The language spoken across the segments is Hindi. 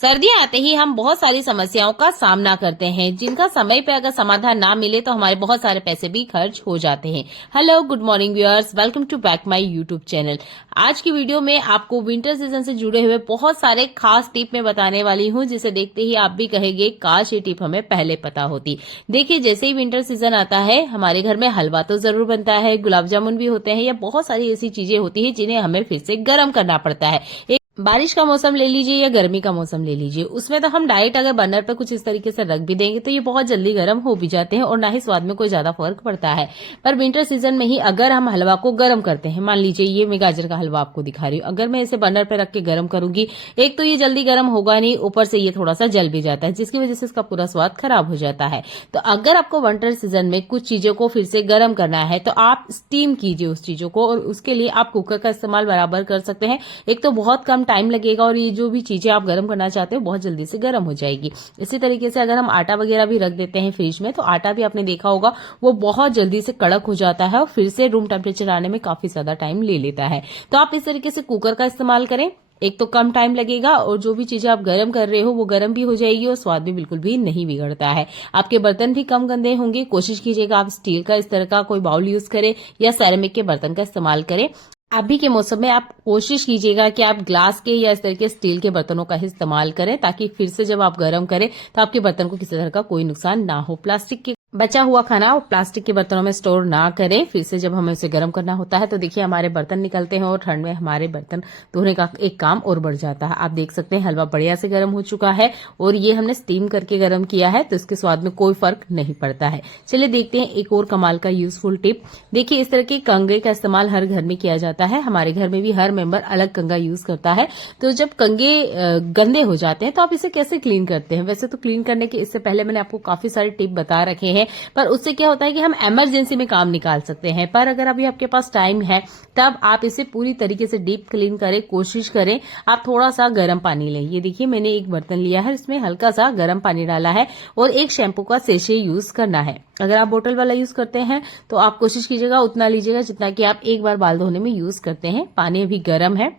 सर्दियां आते ही हम बहुत सारी समस्याओं का सामना करते हैं, जिनका समय पे अगर समाधान ना मिले तो हमारे बहुत सारे पैसे भी खर्च हो जाते हैं। Hello, good morning viewers, welcome to back my YouTube channel. आज की वीडियो में आपको विंटर सीजन से जुड़े हुए बहुत सारे खास टिप में बताने वाली हूं, जिसे देखते ही आप भी कहेंगे काश ये टिप हमें पहले पता होती। देखिए, जैसे ही विंटर सीजन आता है हमारे घर में हलवा तो जरूर बनता है, गुलाब जामुन भी होते हैं, या बहुत सारी ऐसी चीजें होती है जिन्हें हमें फिर से गर्म करना पड़ता है। बारिश का मौसम ले लीजिए या गर्मी का मौसम ले लीजिए, उसमें तो हम डायरेक्ट अगर बर्नर पे कुछ इस तरीके से रख भी देंगे तो ये बहुत जल्दी गर्म हो भी जाते हैं और ना ही स्वाद में कोई ज्यादा फर्क पड़ता है। पर विंटर सीजन में ही अगर हम हलवा को गर्म करते हैं, मान लीजिए ये मैं गाजर का हलवा आपको दिखा रही हूँ, अगर मैं इसे बर्नर पे रख के गर्म करूंगी, एक तो ये जल्दी गर्म होगा नहीं, ऊपर से ये थोड़ा सा जल भी जाता है, जिसकी वजह से इसका पूरा स्वाद खराब हो जाता है। तो अगर आपको विंटर सीजन में कुछ चीजों को फिर से गर्म करना है तो आप स्टीम कीजिए उस चीजों को, और उसके लिए आप कुकर का इस्तेमाल बराबर कर सकते हैं। एक तो बहुत कम टाइम लगेगा और ये जो भी चीजें आप गर्म करना चाहते हो बहुत जल्दी से गर्म हो जाएगी। इसी तरीके से अगर हम आटा वगैरह भी रख देते हैं फ्रिज में, तो आटा भी आपने देखा होगा वो बहुत जल्दी से कड़क हो जाता है और फिर से रूम टेम्परेचर आने में काफी ज्यादा टाइम ले लेता है। तो आप इस तरीके से कुकर का इस्तेमाल करें, एक तो कम टाइम लगेगा और जो भी चीजें आप गर्म कर रहे हो वो गर्म भी हो जाएगी और स्वाद भी बिल्कुल भी नहीं बिगड़ता है। आपके बर्तन भी कम गंदे होंगे। कोशिश कीजिएगा आप स्टील का इस तरह का कोई बाउल यूज करें या सेरेमिक के बर्तन का इस्तेमाल करें। अभी के मौसम में आप कोशिश कीजिएगा कि आप ग्लास के या इस तरह के स्टील के बर्तनों का ही इस्तेमाल करें, ताकि फिर से जब आप गर्म करें तो आपके बर्तन को किसी तरह का कोई नुकसान ना हो। प्लास्टिक के बचा हुआ खाना प्लास्टिक के बर्तनों में स्टोर ना करें। फिर से जब हमें उसे गर्म करना होता है तो देखिए हमारे बर्तन निकलते हैं और ठंड में हमारे बर्तन धोने का एक काम और बढ़ जाता है। आप देख सकते हैं हलवा बढ़िया से गर्म हो चुका है और ये हमने स्टीम करके गर्म किया है, तो इसके स्वाद में कोई फर्क नहीं पड़ता है। चलिए देखते हैं एक और कमाल का यूजफुल टिप। देखिए, इस तरह के कंघे का इस्तेमाल हर घर में किया जाता है। हमारे घर में भी हर मेंबर अलग कंघा यूज करता है। तो जब कंघे गंदे हो जाते हैं तो आप इसे कैसे क्लीन करते हैं? वैसे तो क्लीन करने के इससे पहले मैंने आपको काफी सारे टिप बता रखे हैं, पर उससे क्या होता है कि हम इमरजेंसी में काम निकाल सकते हैं। पर अगर अभी आपके पास टाइम है तब आप इसे पूरी तरीके से डीप क्लीन करें। कोशिश करें आप थोड़ा सा गर्म पानी लें। ये देखिए मैंने एक बर्तन लिया है, इसमें हल्का सा गर्म पानी डाला है और एक शैम्पू का सेशे यूज करना है। अगर आप बोतल वाला यूज करते हैं तो आप कोशिश कीजिएगा उतना लीजिएगा जितना कि आप एक बार बाल धोने में यूज करते हैं। पानी अभी गर्म है,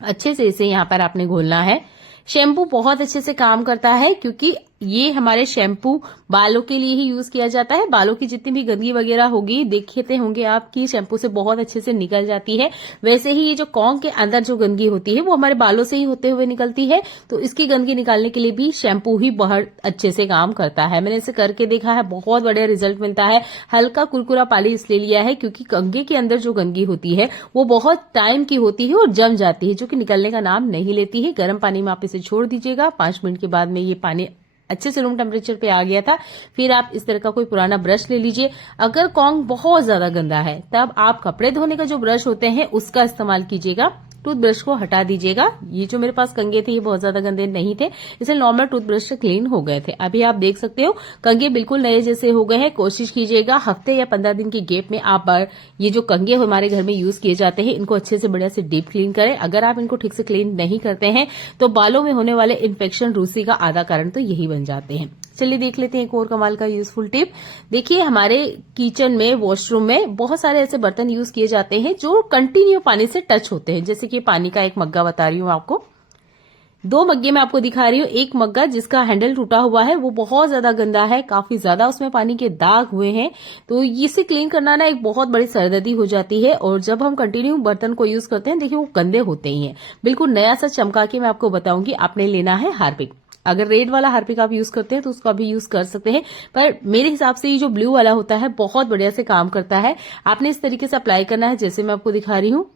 अच्छे से इसे यहाँ पर आपने घोलना है। शैम्पू बहुत अच्छे से काम करता है, क्योंकि ये हमारे शैम्पू बालों के लिए ही यूज किया जाता है। बालों की जितनी भी गंदगी वगैरह होगी, देखते होंगे आप कि शैम्पू से बहुत अच्छे से निकल जाती है। वैसे ही ये जो कॉन्ग के अंदर जो गंदगी होती है वो हमारे बालों से ही होते हुए निकलती है, तो इसकी गंदगी निकालने के लिए भी शैम्पू ही बहुत अच्छे से काम करता है। मैंने इसे करके देखा है, बहुत बढ़िया रिजल्ट मिलता है। हल्का कुरकुरा पानी इसलिए लिया है क्योंकि कंघे के अंदर जो गंदगी होती है वो बहुत टाइम की होती है और जम जाती है, जो कि निकलने का नाम नहीं लेती है। गर्म पानी में आप इसे छोड़ दीजिएगा। 5 मिनट के बाद में ये पानी अच्छे से रूम टेम्परेचर पे आ गया था। फिर आप इस तरह का कोई पुराना ब्रश ले लीजिए। अगर कॉन्ग बहुत ज्यादा गंदा है तब आप कपड़े धोने का जो ब्रश होते हैं उसका इस्तेमाल कीजिएगा। टूथब्रश को हटा दीजिएगा। ये जो मेरे पास कंघे थे ये बहुत ज्यादा गंदे नहीं थे, इसलिए नॉर्मल टूथब्रश से क्लीन हो गए थे। अभी आप देख सकते हो कंघे बिल्कुल नए जैसे हो गए हैं। कोशिश कीजिएगा हफ्ते या 15 दिन के गैप में आप ये जो कंघे हमारे घर में यूज किए जाते हैं इनको अच्छे से बढ़िया से डीप क्लीन करें। अगर आप इनको ठीक से क्लीन नहीं करते हैं तो बालों में होने वाले इन्फेक्शन, रूसी का आधा कारण तो यही बन जाते हैं। चलिए देख लेते हैं एक और कमाल का यूजफुल टिप। देखिए, हमारे किचन में, वॉशरूम में बहुत सारे ऐसे बर्तन यूज किए जाते हैं जो कंटिन्यू पानी से टच होते हैं। जैसे कि पानी का एक मग्गा बता रही हूँ आपको, 2 मग्गे मैं आपको दिखा रही हूँ। एक मग्गा जिसका हैंडल टूटा हुआ है वो बहुत ज्यादा गंदा है, काफी ज्यादा उसमें पानी के दाग हुए हैं। तो इसे क्लीन करना ना एक बहुत बड़ी सरदर्दी हो जाती है, और जब हम कंटिन्यू बर्तन को यूज करते हैं देखिए वो गंदे होते ही हैं। बिल्कुल नया सा चमका के मैं आपको बताऊंगी। आपने लेना है हार्पिक। अगर रेड वाला हार्पिक आप यूज करते हैं तो उसका भी यूज कर सकते हैं, पर मेरे हिसाब से ये जो ब्लू वाला होता है बहुत बढ़िया से काम करता है। आपने इस तरीके से अप्लाई करना है जैसे मैं आपको दिखा रही हूँ।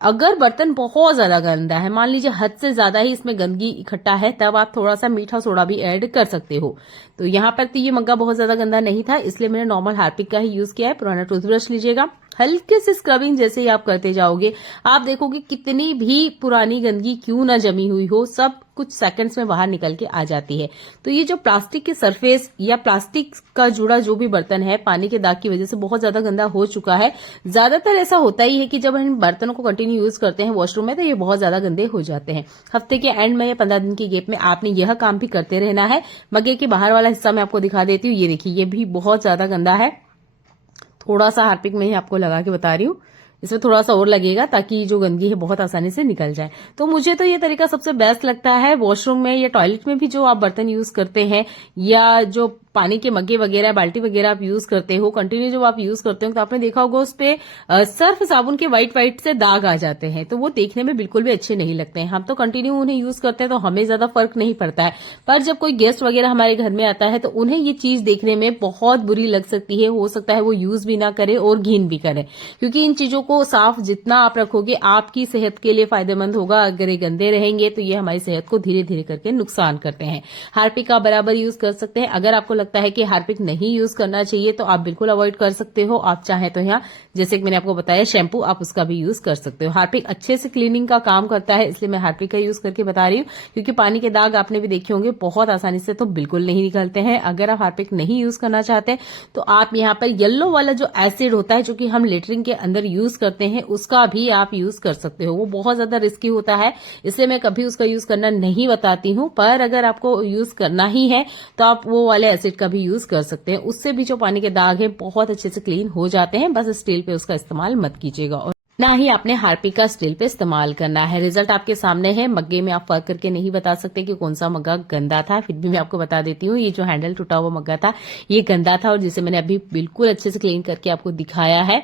अगर बर्तन बहुत ज्यादा गंदा है, मान लीजिए हद से ज्यादा ही इसमें गंदगी इकट्ठा है, तब आप थोड़ा सा मीठा सोडा भी ऐड कर सकते हो। तो यहाँ पर तो ये मग्गा बहुत ज्यादा गंदा नहीं था, इसलिए मैंने नॉर्मल हार्पिक का ही यूज किया है। पुराना टूथब्रश लीजिएगा, हल्के से स्क्रबिंग जैसे ही आप करते जाओगे आप देखोगे कितनी भी पुरानी गंदगी क्यों ना जमी हुई हो, सब कुछ सेकंड्स में बाहर निकल के आ जाती है। तो ये जो प्लास्टिक के सरफेस या प्लास्टिक का जुड़ा जो भी बर्तन है पानी के दाग की वजह से बहुत ज्यादा गंदा हो चुका है। ज्यादातर ऐसा होता ही है कि जब हम बर्तनों को कंटिन्यू यूज करते हैं वॉशरूम में तो ये बहुत ज्यादा गंदे हो जाते हैं। हफ्ते के एंड में या 15 दिन की गैप में आपने यह काम भी करते रहना है। मग्गे के बाहर वाला हिस्सा मैं आपको दिखा देती हूँ। ये देखिए, ये भी बहुत ज्यादा गंदा है। थोड़ा सा हार्पिक में ही आपको लगा के बता रही हूँ। इसमें थोड़ा सा और लगेगा ताकि जो गंदगी है बहुत आसानी से निकल जाए। तो मुझे तो ये तरीका सबसे बेस्ट लगता है। वॉशरूम में या टॉयलेट में भी जो आप बर्तन यूज करते हैं या जो पानी के मग्गे वगैरह बाल्टी वगैरह आप यूज करते हो, कंटिन्यू जब आप यूज करते हो तो आपने देखा होगा उस पे सर्फ साबुन के व्हाइट से दाग आ जाते हैं, तो वो देखने में बिल्कुल भी अच्छे नहीं लगते हैं। हम तो कंटिन्यू उन्हें यूज करते हैं तो हमें ज्यादा फर्क नहीं पड़ता है, पर जब कोई गेस्ट वगैरह हमारे घर में आता है तो उन्हें ये चीज देखने में बहुत बुरी लग सकती है। हो सकता है वो यूज भी ना करे और घिन भी करे, क्योंकि इन चीजों को साफ जितना आप रखोगे आपकी सेहत के लिए फायदेमंद होगा। अगर ये गंदे रहेंगे तो ये हमारी सेहत को धीरे धीरे करके नुकसान करते हैं। हार्पिक का बराबर यूज कर सकते हैं। अगर आपको लगता है कि हार्पिक नहीं यूज करना चाहिए तो आप बिल्कुल अवॉइड कर सकते हो। आप चाहें तो यहाँ जैसे कि मैंने आपको बताया शैम्पू, आप उसका भी यूज कर सकते हो। हार्पिक अच्छे से क्लीनिंग का काम करता है, इसलिए मैं हार्पिक का यूज करके बता रही हूँ, क्योंकि पानी के दाग आपने भी देखे होंगे बहुत आसानी से तो बिल्कुल नहीं निकलते हैं। अगर आप हार्पिक नहीं यूज करना चाहते तो आप यहाँ पर येलो वाला जो एसिड होता है जो कि हम लेटरिन के अंदर यूज करते हैं उसका भी आप यूज कर सकते हो। वो बहुत ज्यादा रिस्की होता है, इसलिए मैं कभी उसका यूज करना नहीं बताती हूँ, पर अगर आपको यूज करना ही है तो आप वो वाले एसिड का भी यूज कर सकते हैं। उससे भी जो पानी के दाग है बहुत अच्छे से क्लीन हो जाते हैं। बस स्टील पे उसका इस्तेमाल मत कीजिएगा और ना ही आपने हार्पिक का स्टील पे इस्तेमाल करना है। रिजल्ट आपके सामने है। मग्गे में आप फर्क करके नहीं बता सकते कि कौन सा मग्गा गंदा था, फिर भी मैं आपको बता देती हूँ। ये जो हैंडल टूटा हुआ मग्गा था ये गंदा था और जिसे मैंने अभी बिल्कुल अच्छे से क्लीन करके आपको दिखाया है।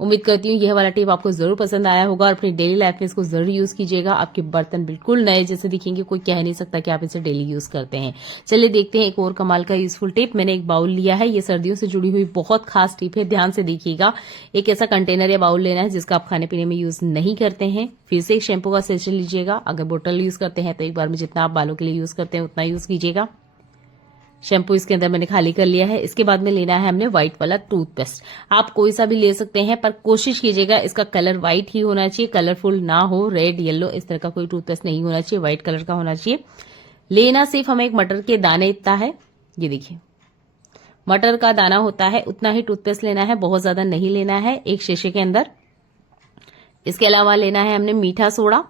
उम्मीद करती हूँ यह वाला टिप आपको जरूर पसंद आया होगा और अपनी डेली लाइफ में इसको जरूर यूज कीजिएगा। आपके बर्तन बिल्कुल नए जैसे दिखेंगे, कोई कह नहीं सकता कि आप इसे डेली यूज करते हैं। चलिए देखते हैं एक और कमाल का यूजफुल टिप। मैंने एक बाउल लिया है, ये सर्दियों से जुड़ी हुई बहुत खास टिप है, ध्यान से देखिएगा। एक ऐसा कंटेनर या बाउल लेना है जिसका आप खाने पीने में यूज नहीं करते हैं। फिर से एक शैम्पू का सेशन लीजिएगा। अगर बोतल यूज करते हैं तो एक बार में जितना आप बालों के लिए यूज करते हैं उतना यूज कीजिएगा। शैम्पू इसके अंदर मैंने खाली कर लिया है। इसके बाद में लेना है हमने व्हाइट वाला टूथपेस्ट। आप कोई सा भी ले सकते हैं, पर कोशिश कीजिएगा इसका कलर व्हाइट ही होना चाहिए, कलरफुल ना हो, रेड येलो इस तरह का कोई टूथपेस्ट नहीं होना चाहिए, व्हाइट कलर का होना चाहिए। लेना सिर्फ हमें एक मटर के दाने इतना है, ये देखिए मटर का दाना होता है उतना ही टूथपेस्ट लेना है, बहुत ज्यादा नहीं लेना है, एक शीशे के अंदर। इसके अलावा लेना है हमने मीठा सोडा।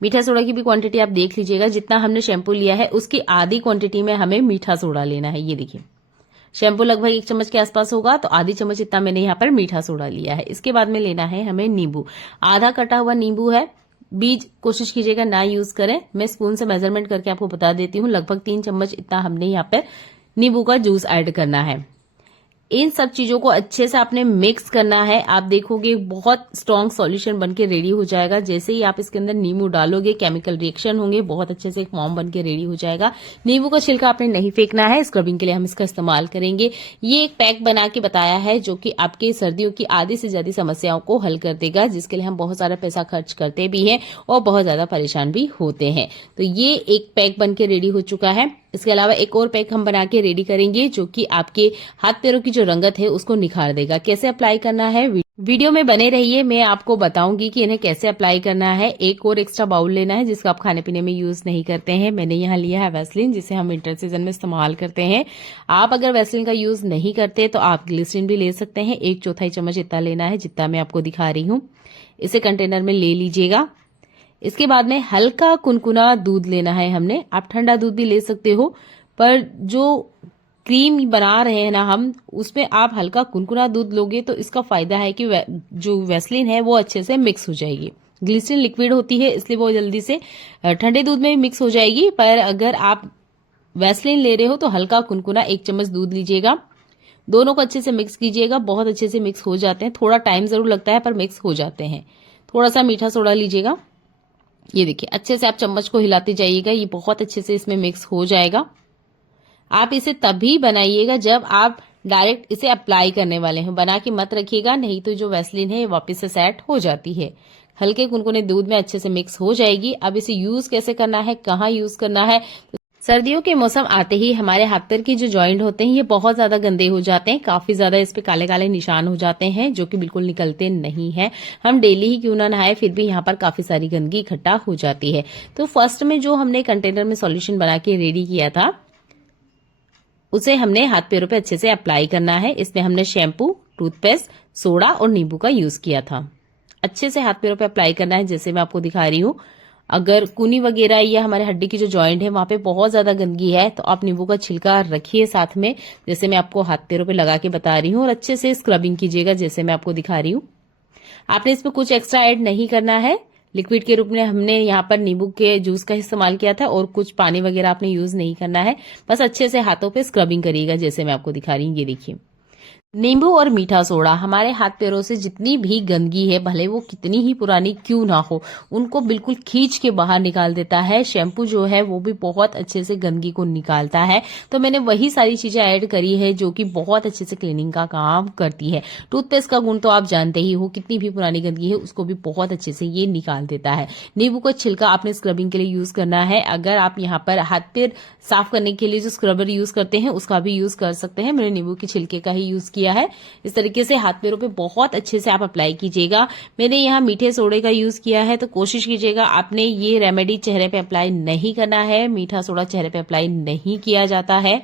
मीठा सोडा की भी क्वांटिटी आप देख लीजिएगा, जितना हमने शैम्पू लिया है उसकी आधी क्वांटिटी में हमें मीठा सोडा लेना है। ये देखिए शैम्पू लगभग 1 चम्मच के आसपास होगा तो आधी चम्मच इतना मैंने यहाँ पर मीठा सोडा लिया है। इसके बाद में लेना है हमें नींबू। आधा कटा हुआ नींबू है, बीज कोशिश कीजिएगा ना यूज करें। मैं स्पून से मेजरमेंट करके आपको बता देती हूँ, लगभग 3 चम्मच इतना हमने यहाँ पर नींबू का जूस ऐड करना है। इन सब चीजों को अच्छे से आपने मिक्स करना है। आप देखोगे बहुत स्ट्रॉन्ग सॉल्यूशन बनके रेडी हो जाएगा। जैसे ही आप इसके अंदर नींबू डालोगे केमिकल रिएक्शन होंगे, बहुत अच्छे से एक फॉर्म बनके रेडी हो जाएगा। नींबू का छिलका आपने नहीं फेंकना है, स्क्रबिंग के लिए हम इसका इस्तेमाल करेंगे। ये एक पैक बना के बताया है जो कि आपके सर्दियों की आधी से ज्यादा समस्याओं को हल कर देगा, जिसके लिए हम बहुत सारा पैसा खर्च करते भी हैं और बहुत ज्यादा परेशान भी होते हैं। तो ये एक पैक बनके रेडी हो चुका है। इसके अलावा एक और पैक हम बना के रेडी करेंगे जो कि आपके हाथ पैरों की जो रंगत है उसको निखार देगा। कैसे अप्लाई करना है वीडियो में बने रहिए, मैं आपको बताऊंगी कि इन्हें कैसे अप्लाई करना है। एक और एक्स्ट्रा बाउल लेना है जिसका आप खाने पीने में यूज नहीं करते हैं। मैंने यहाँ लिया है वैसलीन, जिसे हम विंटर सीजन में इस्तेमाल करते हैं। आप अगर वैसलीन का यूज नहीं करते तो आप ग्लिसरीन भी ले सकते हैं। 1/4 चम्मच इतना लेना है जितना मैं आपको दिखा रही हूँ। इसे कंटेनर में ले लीजिएगा। इसके बाद में हल्का कुनकुना दूध लेना है हमने। आप ठंडा दूध भी ले सकते हो, पर जो क्रीम बना रहे हैं ना हम, उसमें आप हल्का कुनकुना दूध लोगे तो इसका फायदा है कि जो वैसलीन है वो अच्छे से मिक्स हो जाएगी। ग्लिसरीन लिक्विड होती है इसलिए वो जल्दी से ठंडे दूध में भी मिक्स हो जाएगी, पर अगर आप वैसलीन ले रहे हो तो हल्का कुनकुना 1 चम्मच दूध लीजिएगा। दोनों को अच्छे से मिक्स कीजिएगा। बहुत अच्छे से मिक्स हो जाते हैं, थोड़ा टाइम जरूर लगता है पर मिक्स हो जाते हैं। थोड़ा सा मीठा सोडा लीजिएगा। ये देखिए अच्छे से आप चम्मच को हिलाते जाइएगा, ये बहुत अच्छे से इसमें मिक्स हो जाएगा। आप इसे तभी बनाइएगा जब आप डायरेक्ट इसे अप्लाई करने वाले हैं, बना के मत रखिएगा, नहीं तो जो वैसलीन है वापस से सेट हो जाती है। हल्के कुनकुने दूध में अच्छे से मिक्स हो जाएगी। अब इसे यूज कैसे करना है, कहाँ यूज करना है। सर्दियों के मौसम आते ही हमारे हाथ पैर की जो जॉइंट होते हैं ये बहुत ज्यादा गंदे हो जाते हैं, काफी ज्यादा इस पे काले काले निशान हो जाते हैं जो कि बिल्कुल निकलते नहीं हैं। हम डेली ही क्यों ना नहाए फिर भी यहाँ पर काफी सारी गंदगी इकट्ठा हो जाती है। तो फर्स्ट में जो हमने कंटेनर में सॉल्यूशन बना के रेडी किया था उसे हमने हाथ पैरों पे अच्छे से अप्लाई करना है। इसमें हमने शैम्पू, टूथपेस्ट, सोडा और नींबू का यूज किया था। अच्छे से हाथ पैरों पे अप्लाई करना है जैसे मैं आपको दिखा रही हूँ। अगर कूनी वगैरह या हमारे हड्डी की जो जॉइंट है वहां पे बहुत ज्यादा गंदगी है तो आप नींबू का छिलका रखिए साथ में, जैसे मैं आपको हाथ पैरों पे लगा के बता रही हूँ, और अच्छे से स्क्रबिंग कीजिएगा जैसे मैं आपको दिखा रही हूँ। आपने इसमें कुछ एक्स्ट्रा ऐड नहीं करना है। लिक्विड के रूप में हमने यहाँ पर नींबू के जूस का इस्तेमाल किया था और कुछ पानी वगैरह आपने यूज नहीं करना है। बस अच्छे से हाथों पे स्क्रबिंग करिएगा, जैसे मैं आपको दिखा रही हूँ। ये देखिए, नींबू और मीठा सोडा हमारे हाथ पैरों से जितनी भी गंदगी है, भले वो कितनी ही पुरानी क्यों ना हो, उनको बिल्कुल खींच के बाहर निकाल देता है। शैम्पू जो है वो भी बहुत अच्छे से गंदगी को निकालता है। तो मैंने वही सारी चीजें ऐड करी है जो कि बहुत अच्छे से क्लीनिंग का काम करती है। टूथपेस्ट का गुण तो आप जानते ही हो, कितनी भी पुरानी गंदगी है उसको भी बहुत अच्छे से ये निकाल देता है। नींबू का छिलका आपने स्क्रबिंग के लिए यूज करना है। अगर आप यहाँ पर हाथ पैर साफ करने के लिए जो स्क्रबर यूज करते हैं उसका भी यूज कर सकते हैं। मैंने नींबू के छिलके का ही यूज किया है। इस तरीके से हाथ पैरों पे बहुत अच्छे से आप अप्लाई कीजिएगा। मैंने यहाँ मीठे सोडे का यूज किया है, तो कोशिश कीजिएगा आपने ये रेमेडी चेहरे पे अप्लाई नहीं करना है। मीठा सोडा चेहरे पे अप्लाई नहीं किया जाता है,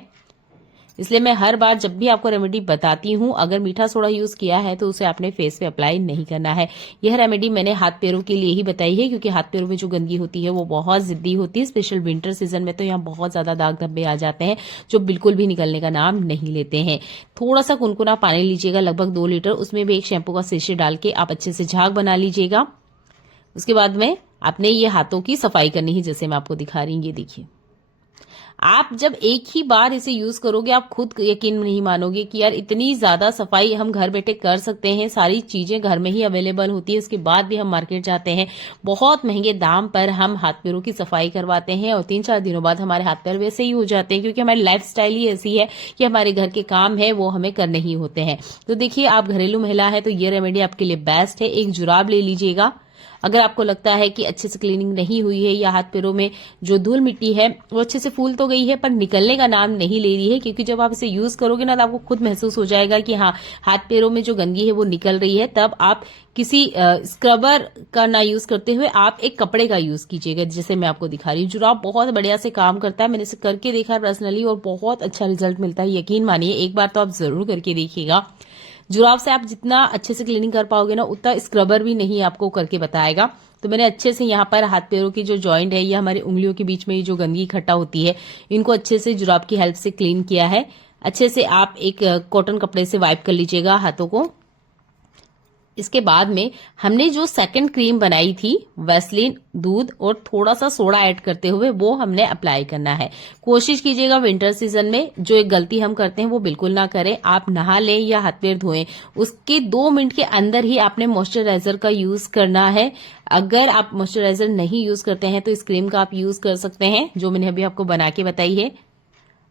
इसलिए मैं हर बार जब भी आपको रेमेडी बताती हूँ, अगर मीठा सोडा यूज किया है तो उसे आपने फेस पे अप्लाई नहीं करना है। यह रेमेडी मैंने हाथ पैरों के लिए ही बताई है, क्योंकि हाथ पैरों में जो गंदगी होती है वो बहुत जिद्दी होती है। स्पेशल विंटर सीजन में तो यहाँ बहुत ज्यादा दाग धब्बे आ जाते हैं जो बिल्कुल भी निकलने का नाम नहीं लेते हैं। थोड़ा सा कुनकुना पानी लीजिएगा, लगभग 2 लीटर, उसमें भी एक शैम्पू का सेशे डाल के आप अच्छे से झाग बना लीजिएगा। उसके बाद में आपने ये हाथों की सफाई करनी है, जैसे मैं आपको दिखा रही हूँ। ये देखिए, आप जब एक ही बार इसे यूज करोगे आप खुद यकीन नहीं मानोगे कि यार इतनी ज्यादा सफाई हम घर बैठे कर सकते हैं। सारी चीजें घर में ही अवेलेबल होती है, उसके बाद भी हम मार्केट जाते हैं, बहुत महंगे दाम पर हम हाथ पैरों की सफाई करवाते हैं और 3-4 दिनों बाद हमारे हाथ पैर वैसे ही हो जाते हैं, क्योंकि हमारी लाइफस्टाइल ही ऐसी है कि हमारे घर के काम है वो हमें करने ही होते हैं। तो देखिए, आप घरेलू महिला है तो ये रेमेडी आपके लिए बेस्ट है। एक जुराब ले लीजिएगा। अगर आपको लगता है कि अच्छे से क्लीनिंग नहीं हुई है या हाथ पैरों में जो धूल मिट्टी है वो अच्छे से फूल तो गई है पर निकलने का नाम नहीं ले रही है, क्योंकि जब आप इसे यूज करोगे ना तो आपको खुद महसूस हो जाएगा कि हाँ, हाथ पैरों में जो गंदगी है वो निकल रही है, तब आप किसी स्क्रबर का ना यूज करते हुए आप एक कपड़े का यूज कीजिएगा, जैसे मैं आपको दिखा रही हूँ। जुराब बहुत बढ़िया से काम करता है, मैंने इसे करके देखा है पर्सनली और बहुत अच्छा रिजल्ट मिलता है। यकीन मानिए, एक बार तो आप जरूर करके देखिएगा। जुराब से आप जितना अच्छे से क्लीनिंग कर पाओगे ना, उतना स्क्रबर भी नहीं आपको करके बताएगा। तो मैंने अच्छे से यहाँ पर हाथ पैरों की जो जॉइंट है या हमारी उंगलियों के बीच में जो गंदगी इकट्ठा होती है, इनको अच्छे से जुराब की हेल्प से क्लीन किया है। अच्छे से आप एक कॉटन कपड़े से वाइप कर लीजिएगा हाथों को। इसके बाद में हमने जो सेकंड क्रीम बनाई थी, वैसलीन, दूध और थोड़ा सा सोडा ऐड करते हुए वो हमने अप्लाई करना है। कोशिश कीजिएगा विंटर सीजन में जो एक गलती हम करते हैं वो बिल्कुल ना करें। आप नहा लें या हाथ पैर धोएं, उसके 2 मिनट के अंदर ही आपने मॉइस्चराइजर का यूज करना है। अगर आप मॉइस्चराइजर नहीं यूज करते हैं तो इस क्रीम का आप यूज कर सकते हैं, जो मैंने अभी आपको बना के बताई है।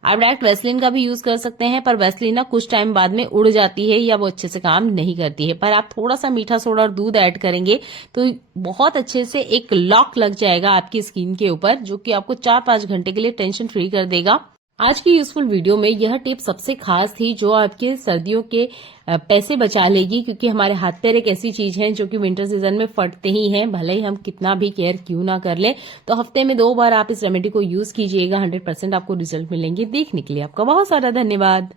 आप डायरेक्ट वैसलीन का भी यूज कर सकते हैं, पर वैसलीन ना कुछ टाइम बाद में उड़ जाती है या वो अच्छे से काम नहीं करती है। पर आप थोड़ा सा मीठा सोडा और दूध ऐड करेंगे तो बहुत अच्छे से एक लॉक लग जाएगा आपकी स्किन के ऊपर, जो कि आपको 4-5 घंटे के लिए टेंशन फ्री कर देगा। आज की यूजफुल वीडियो में यह टिप सबसे खास थी जो आपके सर्दियों के पैसे बचा लेगी, क्योंकि हमारे हाथ पैर एक ऐसी चीज है जो कि विंटर सीजन में फटते ही हैं, भले ही हम कितना भी केयर क्यों ना कर ले। तो हफ्ते में 2 बार आप इस रेमेडी को यूज कीजिएगा, 100% आपको रिजल्ट मिलेंगे। देखने के लिए आपका बहुत सारा धन्यवाद।